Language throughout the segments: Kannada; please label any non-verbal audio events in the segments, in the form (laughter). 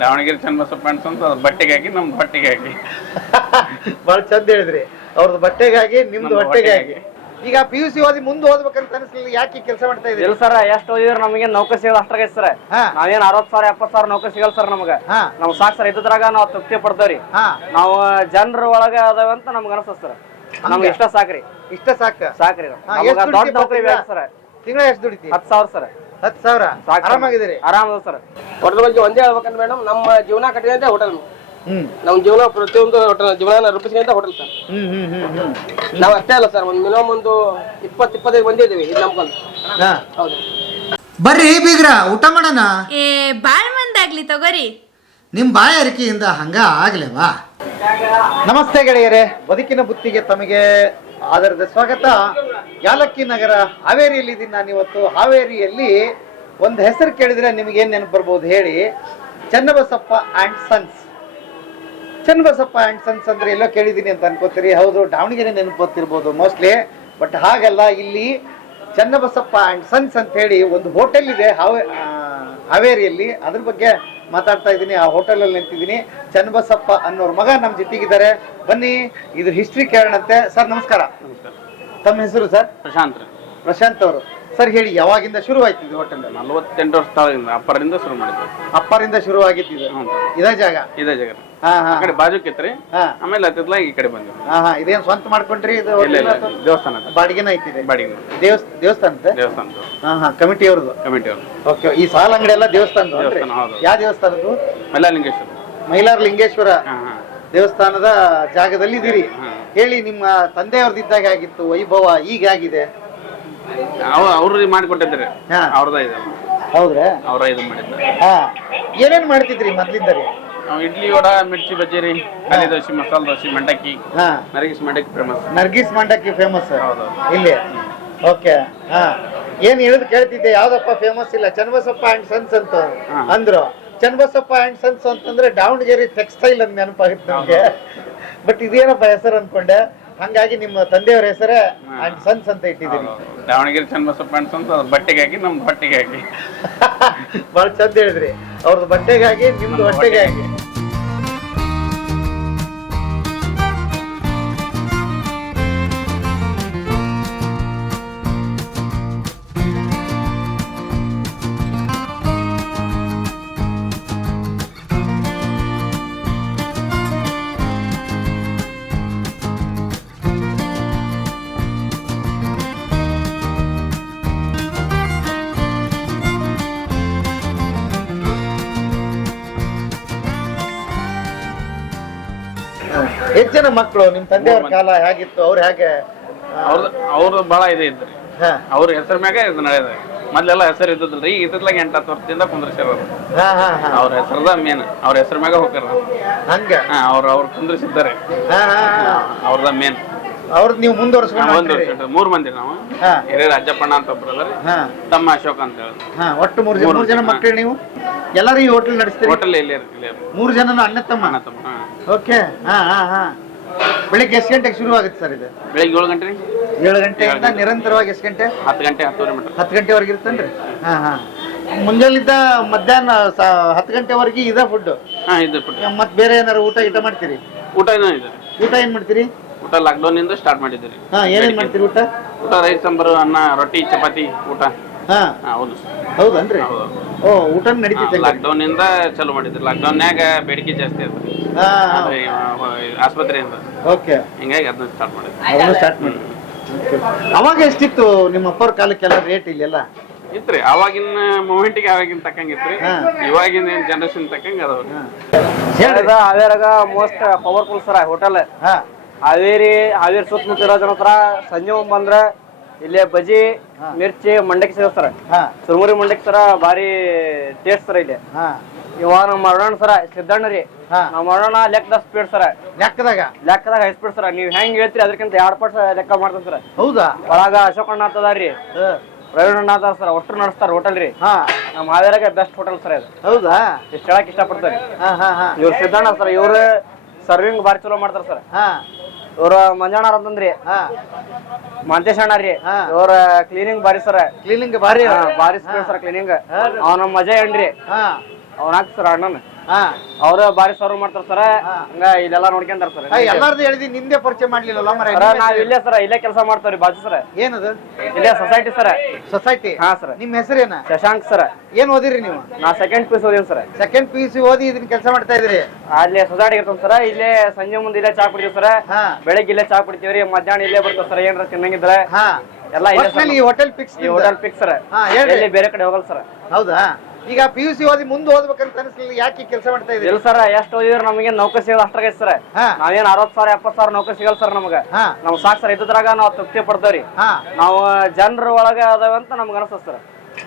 ದಾವಣಗೆರೆ ಚನ್ನಬಸಪ್ಪ ಅಂತ ಅದು ಬಟ್ಟೆಗೆ ಬಟ್ಟೆಗಾಗಿ ನಮ್ದು ಹೊಟ್ಟೆಗೆ ಹಾಕಿ (laughs) ಬಹಳ ಚಂದ ಹೇಳಿದ್ರಿ. ಅವ್ರದ್ದು ಬಟ್ಟೆಗಾಗಿ ನಿಮ್ದು ಬಟ್ಟೆಗಾಗಿ. ಹೊಟ್ಟೆಗಾಗಿ ಹೊಟ್ಟೆಗಾಗಿ. ಈಗ ಪಿ ಯು ಸಿ ಓದಿ ಮುಂದೆ ಓದ್ಬೇಕಂತ ಅನಿಸ್ಲಿಲ್ಲ. ಯಾಕೆ ಕೆಲಸ ಮಾಡ್ತಾ ಇದ್ರಿ ಇಲ್ಲ ಸರ್ ಎಷ್ಟು ಓದಿದ್ರೆ ನಮಗೆ ನೌಕರಿ ಸಿಗಲ್ಲ ಅಷ್ಟಾಗೈತೆ ಸರ್. ಹಾ. ನಾವೇನ್ ಅರವತ್ ಸಾವಿರ ಎಪ್ಪತ್ ಸಾವಿರ ನೌಕರಿ ಸಿಗಲ್ಲ ಸರ್ ನಮ್ಗೆ. ಹಾ. ನಮ್ ಸಾಕ್ ಸರ್ ಇದ್ರಾಗ ನಾವು ತೃಪ್ತಿ ಪಡ್ತೇವ್ರಿ. ಹಾ. ನಾವು ಜನರ ಒಳಗ ಅದಾವ ಅಂತ ನಮ್ಗೆ ಅನಸ್ತದ ಸರ್. ನಮ್ಗೆ ಇಷ್ಟ ಸಾಕ್ರಿ. ಇಷ್ಟ ಸಾಕ? ಸಾಕ್ರಿ ಹಾ, ನಮಗ ದೊಡ್ಡ ನೌಕರಿ? ಬೇಕು ಸರ್. ತಿಂಗಳ ಎಷ್ಟು ದುಡಿತಿ ಹತ್ತು ಸಾವಿರ ಸರ್. ಹತ್ತು ಸಾವಿರ. ಸಾಕು. ಆರಾಮಾಗಿದ್ದೀರಿ? ಆರಾಮ ಸರ್. ಹೋಟೆಲ್ ಬಗ್ಗೆ ಒಂದೇ ಹೇಳ್ಬೇಕಂದ್ರೆ ಮೇಡಮ್ ನಮ್ಮ ಜೀವನ ಕಟ್ಟಿದಂತೆ ಹೋಟೆಲ್ ಹ್ಮ್. ನಮ್ಮ ಜೀವನ ಪ್ರತಿಯೊಂದು ಹೋಟೆಲ್ ಜೀವನ ರೂಪಿಸಿದಂತ ಹೋಟೆಲ್ ಸರ್. ನಾವು ಅಷ್ಟೇ ಅಲ್ಲ ಸರ್ ಒಂದು ಮಿನಿಮಮ್ ಒಂದು ಇಪ್ಪತ್ತು ಇಪ್ಪತ್ತೈದು ಮಂದಿ ಇದೀವಿ ಇದು ನಮ್ಗೊಂದು ಹೌದು. ಬರ್ರಿ ಬೀಗ್ರ ಊಟ ಮಾಡೋಣ? ಏ ಬಾಳ್ ಮಂದಾಗ್ಲಿ ತಗೋರಿ. ನಿಮ್ಮ ಬಾಯಾರಿಕೆಯಿಂದ ಹಂಗ ಆಗ್ಲೇವಾ? ನಮಸ್ತೆ ಗೆಳೆಯರೇ ಬದುಕಿನ ಬುತ್ತಿಗೆ ತಮಗೆ ಆಧಾರದ ಸ್ವಾಗತ. ಯಾಲಕ್ಕಿ ನಗರ ಹಾವೇರಿಯಲ್ಲಿ ಇದ್ದೀನಿ ನಾನು ಇವತ್ತು. ಹಾವೇರಿಯಲ್ಲಿ ಒಂದು ಹೆಸರು ಕೇಳಿದ್ರೆ ನಿಮಗೆ ಏನ್ ನೆನಪು ಬರ್ಬೋದು ಹೇಳಿ. Channabasappa and sons Channabasappa and sons ಅಂದ್ರೆ ಎಲ್ಲೋ ಕೇಳಿದ್ದೀನಿ ಅಂತ ಅನ್ಕೋತೀರಿ. ಹೌದು, ದಾವಣಗೆರೆ ನೆನಪು ಮೋಸ್ಟ್ಲಿ ಬಟ್ ಹಾಗಲ್ಲ, ಇಲ್ಲಿ ಚನ್ನಬಸಪ್ಪ ಆ್ಯಂಡ್ ಸನ್ಸ್ ಅಂತ ಹೇಳಿ ಒಂದು ಹೋಟೆಲ್ ಇದೆ ಹಾವೇ ಹಾವೇರಿಯಲ್ಲಿ. ಅದ್ರ ಬಗ್ಗೆ ಮಾತಾಡ್ತಾ ಇದ್ದೀನಿ. ಆ ಹೋಟೆಲ್ ಅಲ್ಲಿ ನಿಂತಿದ್ದೀನಿ. ಚನ್ನಬಸಪ್ಪ ಅನ್ನೋರ್ ಮಗ ನಮ್ಮ ಜೊತೆಗಿದ್ದಾರೆ. ಬನ್ನಿ ಇದ್ರ ಹಿಸ್ಟ್ರಿ ಕೇಳೋಣಂತೆ. ಸರ್ ನಮಸ್ಕಾರ. ನಮಸ್ಕಾರ. ತಮ್ಮ ಹೆಸರು ಸರ್? ಪ್ರಶಾಂತ್ ಪ್ರಶಾಂತ್ ಅವರು. ಸರ್ ಹೇಳಿ ಯಾವಾಗಿಂದ ಶುರು ಆಯ್ತು ಇದು ಹೋಟೆಲ್? ನಲ್ವತ್ತೆಂಟು ವರ್ಷ ತಾಳಿಂದ ಅಪ್ಪರಿಂದ ಶುರು ಮಾಡಿದ್ವಿ ಅಪ್ಪರಿಂದ ಶುರು ಆಗಿತ್ತು ಇದು ಹ್ಞೂ ಇದೇ ಜಾಗ? ಇದೇ ಜಾಗ. ರೀ. ಹಾ ಹಾ. ಆ ಕಡೆ ಬಾಜುಕಿತ್ರಿ ಹಾ. ಆಮೇಲೆ ಹತ್ತಿದ್ಲ ಈ ಕಡೆ ಬಂದ್ವಿ ಹಾ ಹಾ. ಇದೇನ್ ಸ್ವಂತ ಮಾಡ್ಕೊಂಡ್ರಿ ಇದು ಇಲ್ಲ ಇಲ್ಲ. hotel ಅಥವಾ ದೇವಸ್ಥಾನ. ಬಾಡಿಗೆನ ಐತಿದೆ ಬಾಡಿಗೆ ದೇವಸ್ ದೇವಸ್ಥಾನದ? ದೇವಸ್ಥಾನ ಹಾ ಹಾ. ಕಮಿಟಿ ಅವ್ರದ್ದು? ಕಮಿಟಿ ಅವರು ಓಕೆ. ಈ ಸಾಲ ಅಂಗಡಿ ಎಲ್ಲ ದೇವಸ್ಥಾನದ ದೇವಸ್ಥಾನ, ಹೌದು. ಯಾವ ದೇವಸ್ಥಾನದ್ದು? ಮಲ್ಲಾಲಿಂಗೇಶ್ವರ ಮೈಲಾರ ಲಿಂಗೇಶ್ವರ ಹಾ ಹಾ. ದೇವಸ್ಥಾನದ ಜಾಗದಲ್ಲಿ ಇದೀರಿ. ಹಾ. ಹೇಳಿ ನಿಮ್ಮ ತಂದೆಯವ್ರದ್ದಿದ್ದಾಗ ಆಗಿತ್ತು ವೈಭವ ಈಗ ಆಗಿದೆ ಅವ ಅವ್ರು ಹಾ. ಅವ್ರದ ಇದೆ. ಹೌದ್ರಾ? ಅವ್ರ ಇದು ಮಾಡಿದ್ದಾರೆ. ಹಾ. ಏನೇನ್ ಮಾಡ್ತಿದ್ರಿ ಮೊದ್ಲಿಂದ ರೀ ನಾವು ಇಡ್ಲಿ ವಡ ಮಿರ್ಚಿ ಬಜ್ಜಿ ರೀ ಕಲಿ ದೋಸೆ ಮಸಾಲ ದೋಸೆ ಮಂಡಕ್ಕಿ. ಹಾ. ನರಗಿಸ್ ಮಂಡಕ್ಕಿ ಫೇಮಸ್ ನರ್ಗಿಸ್ ಮಂಡಕ್ಕಿ ಫೇಮಸ್ ಹೌದು. ಇಲ್ಲಿ? ಓಕೆ. ಹಾ. ಏನ್ ಹೇಳುದು ಕೇಳ್ತಿದ್ದೆ ಯಾವ್ದಪ್ಪ ಫೇಮಸ್ ಇಲ್ಲ? ಚನ್ನಬಸಪ್ಪ ಅಂಡ್ ಸನ್ಸ್ ಅಂತ. ಹಾ. ಅಂದ್ರು. ಚನ್ನಬಸಪ್ಪ ಅಂಡ್ ಸನ್ಸ್ ಅಂತಂದ್ರೆ ದಾವಣಗೆರೆ ಟೆಕ್ಸ್ಟೈಲ್ ಅಂತ ನೆನಪಾಗುತ್ತೆ ನಮ್ಗೆ. ಬಟ್ ಇದೇನಪ್ಪ ಹೆಸರು ಅನ್ಕೊಂಡೆ? ಹಂಗಾಗಿ ನಿಮ್ಮ ತಂದೆಯವರ ಹೆಸರೇ. ಅಂಡ್ ಸನ್ಸ್ ಅಂತ ಇಟ್ಟಿದ್ದೀರಿ ದಾವಣಗೆರೆ ಚನ್ನಬಸಪ್ಪ ಅಂಡ್ ಸನ್ಸ್ ಅದು ಬಟ್ಟೆಗೆ ಹಾಕಿ ನಮ್ದು ಹಾಕಿ (laughs) ಬಹಳ ಚಂದ ಹೇಳಿದ್ರಿ. ಅವ್ರದ್ದು ಬಟ್ಟೆಗಾಗಿ ನಿಮ್ದು ಬಟ್ಟೆಗಾಗಿ. ಮಕ್ಕಳು ನಿಮ್ ತಂದೆಯವ್ರ ಕಾಲ ಹೇಗಿತ್ತು ಅವ್ರು ಹೇಗೆ? ಅವ್ರದ್ದು ಅವ್ರದ್ದು ಭಾಳ ಇದೆ ಇದ್ರಿ ಹಾ. ಅವ್ರ ಹೆಸರ ಮ್ಯಾಗ ಇದು ನಡೆಯದ. ಮೊದ್ಲೆಲ್ಲ ಹೆಸರು ಇದ್ದಿದ್ರಿ ಈ ಇದ್ದಿದ್ಲಾಗ ಎಂಟು ಹತ್ತು ವರ್ಷದಿಂದ ಕುಂದ್ರಿಸಿರೋದು ಹಾ ಹಾ ಹಾ. ಅವ್ರ ಹೆಸರದ ಮೇನ್ ಅವ್ರ ಹೆಸರ ಮ್ಯಾಗ ಹೋಗ್ಯಾರ. ಹಂಗ? ಹಾ ಅವ್ರ ಅವ್ರು ಕುಂದ್ರಿಸಿದ್ದಾರೆ. ಹಾ ಅವ್ರದ ಮೇನ್. ಅವ್ರದ್ದು ನೀವು ಮುಂದುವರ್ಸ್ಕೊಂಡು ಒಂದು ಹೊಂಟ್ರಿ. ವರ್ಷ ಮೂರ್ ಮಂದಿ ನಾವು. ಹಾ. ಅಜ್ಜಪ್ಪಣ್ಣ ಅಂತ ಒಬ್ರು ಅದಾರಿ ಹಾ. ತಮ್ಮ ಅಶೋಕ್ ಅಂತ ಹೇಳಿ. ಹಾ ಒಟ್ಟು ಮೂರು ಜನ ಮೂರು ಜನ. ಮಕ್ಕಳು ನೀವು? ಎಲ್ಲರೂ ಈ ಹೋಟೆಲ್ ನಡೆಸ್ತೀರಿ? ಹೋಟೆಲ್ ಇಲ್ಲೇ ಇರ್ತಿಲ್ಲ. ಮೂರು ಜನ ಅಣ್ಣ ತಮ್ಮ ಅಣ್ಣ ತಮ್ಮ ಹಾ. ಓಕೆ. ಹಾ ಹಾ ಹಾ. ಬೆಳಿಗ್ಗೆ ಎಷ್ಟು ಗಂಟೆಗೆ ಶುರು ಆಗುತ್ತೆ ಸರ್ ಇದು? ಬೆಳಿಗ್ಗೆ ಏಳು ಗಂಟೆ ರೀ. ಏಳು ಗಂಟೆಯಿಂದ ನಿರಂತರವಾಗಿ ಎಷ್ಟು ಗಂಟೆ? ಹತ್ತು ಗಂಟೆ ಹತ್ತುವರೆ ಮೀಟರ್. ಹತ್ತು ಗಂಟೆವರೆಗೆ ಇರ್ತೇನ್ರಿ ಹಾ ಹಾ. ಮುಂಜಾನಿಂದ ಮಧ್ಯಾಹ್ನ ಸ- ಹತ್ತು ಗಂಟೆವರೆಗೆ ಇದೆ ಫುಡ್ ಹಾ ಇದು ಫುಡ್ ಮತ್ತೆ ಬೇರೆ ಏನಾರು ಊಟ ಗೀಟ ಮಾಡ್ತೀರಿ? ಊಟ ಏನೋ ಇದೆ ಊಟ ಏನ್ ಮಾಡ್ತೀರಿ? ಊಟ ಲಾಕ್ಡೌನ್ ಇಂದ ಸ್ಟಾರ್ಟ್ ಮಾಡಿದ್ದೀರಿ ಹಾ ಏನೇನ್ ಮಾಡ್ತೀರಿ ಊಟ? ಊಟ ರೈಸ್ ಸಾಂಬಾರು ಅನ್ನ ರೊಟ್ಟಿ ಚಪಾತಿ ಊಟ. ಹಾ. ಹಾ, ಹೌದು ಹೌದನ್ರಿ? ಹೌದು. ಓ ಊಟ ನಡೀತೈತೆ ಲಾಕ್ಡೌನ್ ಇಂದ ಚಲೋ ಮಾಡಿದ್ರಿ. ಲಾಕ್ಡೌನ್ಯಾಗ ಬೇಡಿಕೆ ಜಾಸ್ತಿ ಆಯ್ತು ಹಾ ಆಸ್ಪತ್ರೆಯಿಂದ. ಓಕೆ. ಹಿಂಗಾಗಿ ಅದನ್ನ ಸ್ಟಾರ್ಟ್ ಮಾಡಿದ್ರು ಅದನ್ನು ಸ್ಟಾರ್ಟ್ ಮಾಡಿ ಅವಾಗ ಎಷ್ಟಿತ್ತು ನಿಮ್ಮ ಅಪ್ಪರ ಕಾಲಕ್ಕೆಲ್ಲ ರೇಟ್ ಇಲ್ಲೆಲ್ಲ? ಇತ್ರಿ ಅವಾಗಿನ ಮೂಮೆಂಟಿಗೆ ಅವಾಗಿನ ತಕ್ಕಂಗ ಇತ್ರಿ. ಹಾ. ಇವಾಗಿನ ಏನ್ ಜನರೇಷನ್ ತಕ್ಕಂಗ ಅದಾವ್ರಿ ಹೇಳ್ರಿ. ಹೇಳ್ದ ಹಾವೇರಾಗ ಮೋಸ್ಟ್ ಪವರ್ಫುಲ್ ಸರ್ ಹೋಟೆಲ್ ಹಾ. ಹಾವೇರಿ ಹಾವೇರಿ ಸುತ್ತಮುತ್ತ ಇರೋ ಜನ ಹತ್ರ ಸಂಜೆ ಬಂದ್ರ ಇಲ್ಲೇ ಬಜಿ ಮಿರ್ಚಿ ಮಂಡಕ್ಕಿ ಸರ್ ಸುರಮುರಿ ಮಂಡಕ್ಕಿ ಸರ ಭಾರಿ ಟೇಸ್ಟ್ ಸರ ಇಲ್ಲಿ. ಹಾ. ಇವಾಗ ನಮ್ಮ ಮಾಡೋಣ ಸರ ಸಿದ್ದಣ್ಣ ರೀ. ಹಾ. ನಾವ್ ಮಾಡೋಣ ಲೆಕ್ಕದ ಸ್ಪೀಡ್ ಸರ. ಲೆಕ್ಕದಾಗ? ಲೆಕ್ಕದಾಗ ಹೈ ಸ್ಪೀಡ್ ಸರ. ನೀವ್ ಹೆಂಗ್ ಹೇಳ್ತೀರಿ ಅದಕ್ಕಿಂತ ಎರಡ್ ಪಟ್ ಲೆಕ್ಕ ಮಾಡ್ತಾರ ಸರ. ಹೌದಾ? ಒಳಗ ಅಶೋಕ್ ಅಣ್ಣ ಅಂತದಾರ್ರಿ ರೀ. ಪ್ರವೀಣ್ ಅಣ್ಣ ಅದಾರ ಸರ್. ಒಟ್ಟು ನಡೆಸ್ತಾರ ಹೋಟೆಲ್ ರೀ. ಹಾ. ನಮ್ಮ ಹಾವೇರಾಗ ಬೆಸ್ಟ್ ಹೋಟೆಲ್ ಸರ್ ಇದು. ಹೌದಾ? ಇಷ್ಟ ಹೇಳಕ್ ಇಷ್ಟಪಡ್ತಾರೆ ಇವ್ರು ಸಿದ್ದಣ್ಣ ಸರ್ ಇವ್ರು ಸರ್ವಿಂಗ್ ಬಾರಿ ಚಲೋ ಮಾಡ್ತಾರ ಸರ್. ಹಾ. ಇವ್ರ ಮಂಜಣ್ಣ ಅಂತಂದ್ರಿ. ಹಾ. ಮಂತೇಶ್ ಅಣ್ಣ ರೀ. ಇವ್ರ ಕ್ಲೀನಿಂಗ್ ಬಾರಿ ಸರ್ ಕ್ಲೀನಿಂಗ್ ಬಾರಿ ಸ್ಪೀಡ್ ಸರ್ ಕ್ಲೀನಿಂಗ್ ಅವನ ಮಜಾ ಏನ್ರಿ? ಹಾ. ಅವ್ನ ಹಾಕ್ ಸರ್ ಅಣ್ಣನ. ಅವ್ರ ಬಾರಿ ಸರ್ವ್ ಮಾಡ್ತಾರ ಸರ್. ಹಂಗ ಇದೆಲ್ಲ ನೋಡ್ಕೊಂತಾರ ಸರ್ ಎಲ್ಲಾರ್ದು ಹೇಳಿದಿ ನಿಂದೆ ಪರಿಚಯ ಮಾಡ್ಲಿಲ್ಲ ಮರ ಸರ ನಾವ್ ಇಲ್ಲೇ ಸರ್ ಇಲ್ಲೇ ಕೆಲಸ ಮಾಡ್ತಾವ್ರಿ ಬಾಜು ಸರ್. ಏನದು? ಇಲ್ಲೇ ಸೊಸೈಟಿ ಸರ್. ಸೊಸೈಟಿ ಹಾ ಸರ್. ನಿಮ್ ಹೆಸರೇನ? ಶಶಾಂಕ್ ಸರ್. ಏನ್ ಓದಿರಿ ನೀವು? ನಾ second P C ಓದಿನ್ sir. Second P U C ಓದಿ ಇದನ್ನ ಕೆಲಸ ಮಾಡ್ತಾ ಇದ್ರಿ? ಅಲ್ಲೇ ಸೊಸೈಟಿ ಇರ್ತಾವ ಸರ್. ಇಲ್ಲೇ ಸಂಜೆ ಮುಂದೆ ಇಲ್ಲೇ ಚಾ ಕುಡಿತೀವಿ ಸರ್. ಬೆಳಿಗ್ಗೆ ಇಲ್ಲೇ ಚಾ ಕುಡಿತೀವ್ರಿ ಮಧ್ಯಾಹ್ನ ಇಲ್ಲೇ ಬರ್ತಾವ ಸರ್. ಏನ್ರ ತಿನ್ನಂಗಿದ್ರೆ. ಹಾ. ಎಲ್ಲ ಈ ಹೋಟೆಲ್ ಫಿಕ್ಸ್ ಈ ಹೋಟೆಲ್ ಫಿಕ್ಸ್ ಸರ್. ಬೇರೆ ಕಡೆ ಹೋಗಲ್ಲ ಸರ್. ಹೌದಾ? ಈಗ ಪಿ ಯು ಸಿ ಓದಿ ಮುಂದೆ ಓದ್ಬೇಕಂತ ಅನಿಸ್ಲಿಲ್ಲ ಯಾಕೆ ಕೆಲಸ ಮಾಡ್ತಾ ಇದ್ದೀರಿ ಇಲ್ಲ ಸರ್ ಎಷ್ಟು ಓದಿದ್ರೆ ನಮಗೆ ನೌಕರಿ ಸಿಗೋದು ಅಷ್ಟಾಗೈತೆ ಸರ್. ಹಾ. ನಾವೇನ್ ಅರವತ್ ಸಾವಿರ ಎಪ್ಪತ್ ಸಾವಿರ ನೌಕರಿ ಸಿಗಲ್ಲ ಸರ್ ನಮಗೆ. ಹಾ. ನಮ್ ಸಾಕ್ ಸರ್ ಇದ್ರಾಗ ನಾವು ತೃಪ್ತಿ ಪಡ್ತೇವ್ರಿ. ಹಾ. ನಾವು ಜನರ ಒಳಗ ಅದಾವ ಅಂತ ನಮ್ಗೆ ಅನಿಸ್ತದ ಸರ್.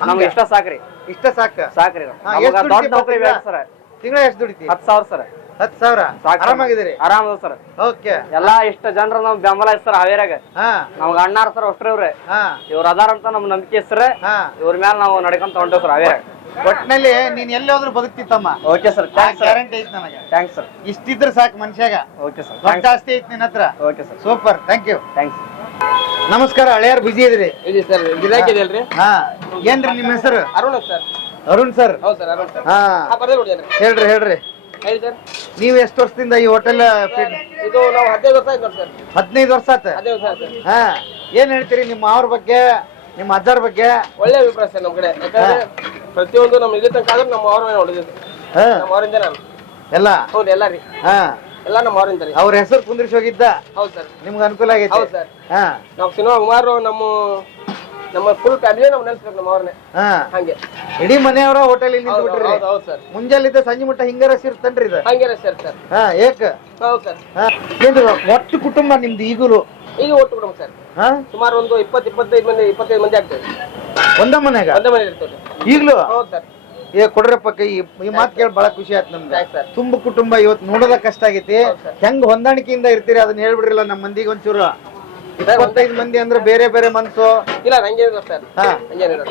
ನಮ್ಗೆ ಇಷ್ಟ ಸಾಕ್ರಿ. ಇಷ್ಟ ಸಾಕ? ಸಾಕ್ರಿ ಹಾ, ನಮ್ಗೆ ಎಷ್ಟ್ ದೊಡ್ಡ ದುಡ್ಡು ನೌಕರಿ? ಬೇಕು ಸರ್. ತಿಂಗಳ ಎಷ್ಟು ದುಡಿತಿ ಹತ್ತು ಸಾವಿರ ಸರ್. ಹತ್ತು ಸಾವಿರ? ಸಾಕ್. ಆರಾಮಾಗಿದ್ದೀರಿ? ಆರಾಮ ಸರ್. ಓಕೆ. ಎಲ್ಲಾ ಇಷ್ಟ ಜನರ ನಮ್ ಬೆಂಬಲ ಐತ್ ಸರ್ ಹಾವೇರಾಗ. ಹಾ. ನಮ್ಗೆ ಅಣ್ಣಾರ ಸರ್ ಅಷ್ಟ್ರಿ ಇವ್ರ. ಹಾ. ಅದಾರ ಅಂತ ನಮ್ ನಂಬಿಕೆ ಸರ್. ಹಾ. ಇವ್ರ ಮೇಲೆ ನಾವು ನಡ್ಕೊಂತ ಹೊಂಟೇವ್ ಸರ್ ಹಾವೇರಿಯಾಗ ಒಟ್ನಲ್ಲಿ ನೀನ್ ಎಲ್ಲಿ ಹೋದ್ರು ಬದುಕ್ತಿತ್ತಮ್ಮ okay sir thanks sir guarantee ಐತಿ ನನಗೆ. ಥ್ಯಾಂಕ್ಸ್ ಸರ್ ಇಷ್ಟಿದ್ರೆ ಸಾಕು ಮನುಷ್ಯಾಗ. ಓಕೆ ಸರ್ ದೊಡ್ಡ ಆಸ್ತಿ ಐತಿ ನಿನ್ನ ಹತ್ರ. Okay sir super thank you thanks ನಮಸ್ಕಾರ ಹಳೆಯರ್ ಬಿಜಿ ಇದ್ರಿ? ಇದೆ ಸರ್ ಗಿರಾಕಿ ಹಾ. ಏನ್ರಿ ನಿಮ್ಮ ಹೆಸರು? ಅರುಣ್ ಸರ್ ಅರುಣ್ ಸರ್ ಹೌದು ಸರ್ ಅರುಣ್ ಸರ್ ಹಾ. ಹಾ ಬರ್ದೇ ನೋಡಿದ್ರಿ ಹೇಳ್ರಿ ಹೇಳ್ರಿ. ಹೇಳಿ ಸರ್ ನೀವು ಎಷ್ಟು ವರ್ಷದಿಂದ ಈ ಹೋಟೆಲ್ ಇದು ನಾವು ಹದಿನೈದು ವರ್ಷ ಆಯ್ತು ಸರ್ ಹದಿನೈದು ವರ್ಷ ಆತ? ಹದಿನೈದು ವರ್ಷ ಆಯ್ತು ಹಾ. ಏನ್ ಹೇಳ್ತೀರಿ ನಿಮ್ಮ ಅವ್ರ ಬಗ್ಗೆ ನಿಮ್ಮ ಅಜ್ಜಾರ ಬಗ್ಗೆ? ಒಳ್ಳೆ ಅಭಿಪ್ರಾಯ ಸರ್ ನಮ್ಮ ಕಡೆ. ಯಾಕಂದ್ರೆ ಪ್ರತಿಯೊಂದು ನಮ್ಮ ಇಲ್ಲಿ ತನಕ ಆದ್ರೆ ನಮ್ಮ ಅವ್ರ ನೋಡಿದ್ದು ಹಾ. ನಮ್ಮ ಅವರಿಂದ ನಾನು. ಎಲ್ಲ? ಹೌದು ಎಲ್ಲ ರೀ. ಹಾ. ಎಲ್ಲ ನಮ್ಮ ಅವರಿಂದ ರೀ ಅವ್ರ ಹೆಸರು ಕುಂದ್ರಿಸಿ ಹೋಗಿದ್ದ? ಹೌದು ಸರ್. ನಿಮ್ಗೆ ಅನುಕೂಲ ಆಗೈತೆ? ಹೌದು ಸರ್. ಹಾ. ನಾವು ಸಿನಿಮಾ ಕುಮಾರ್ ನಮ್ಮ ನಮ್ಮ ಫುಲ್ ಫ್ಯಾಮಿಲಿ ನಾವು ನೆನೆಸ್ಬೇಕು ನಮ್ಮ ಅವ್ರನ್ನೇ. ಹಾ. ಹಂಗೆ. ಇಡೀ ಮನೆಯವರ ಹೋಟೆಲ್ ಇಲ್ಲಿ ಹೌದು ನಿಂತ್ಬಿಟ್ರಿ ಹೌದು ಹೌದು ಸರ್. ಮುಂಜಾಲಿದ್ದ ಸಂಜೆ ಮಟ್ಟ ಹಿಂಗಾರ ರಸ್ ಇರ್ತನ್ರಿ ಇದು? ಹಂಗೆ ಸರ್ ಸರ್. ಹಾ ಏಕ? ಹೌದು ಸರ್. ಹಾಂ. ಏನ್ರಿ ಒಟ್ಟು ಕುಟುಂಬ ನಿಮ್ದು ಈಗಲೂ? ಈಗ ಒಟ್ಟು ಕೊಡೋಣ ಸರ್. ಹಾ? ಸುಮಾರು ಒಂದು ಇಪ್ಪತ್ತು ಇಪ್ಪತ್ತೈದು ಮಂದಿ ಇಪ್ಪತ್ತೈದು ಮಂದಿ ಆಗ್ತದೆ ಒಂದ ಮನೆಗ ಒಂದೇ ಮನೆ ಇರ್ತದೆ ಈಗ್ಲೂ? ಹೌದು ಸರ್. ಏ ಕೊಡ್ರಪ್ಪ ಕೈ ಈ ಮಾತು ಕೇಳಿ ಬಹಳ ಖುಷಿ ಆಯ್ತು ನಮ್ಗೆ ಸರ್. ತುಂಬ ಕುಟುಂಬ ಇವತ್ತು ನೋಡೋದ ಕಷ್ಟ ಆಗೈತಿ. ಹೆಂಗ್ ಹೊಂದಾಣಿಕೆಯಿಂದ ಇರ್ತೀರಿ ಅದನ್ನ ಹೇಳ್ಬಿಡ್ರಿಲ್ಲ ನಮ್ಮ ಮಂದಿಗೆ ಒಂಚೂರು. ಇಪ್ಪತ್ತೈದು ಮಂದಿ ಅಂದ್ರೆ ಬೇರೆ ಬೇರೆ ಮನ್ಸು. ಇಲ್ಲ ಹಂಗೇನಿಲ್ಲ ಸರ್. ಹಾ. ಹಂಗೇನಿಲ್ಲ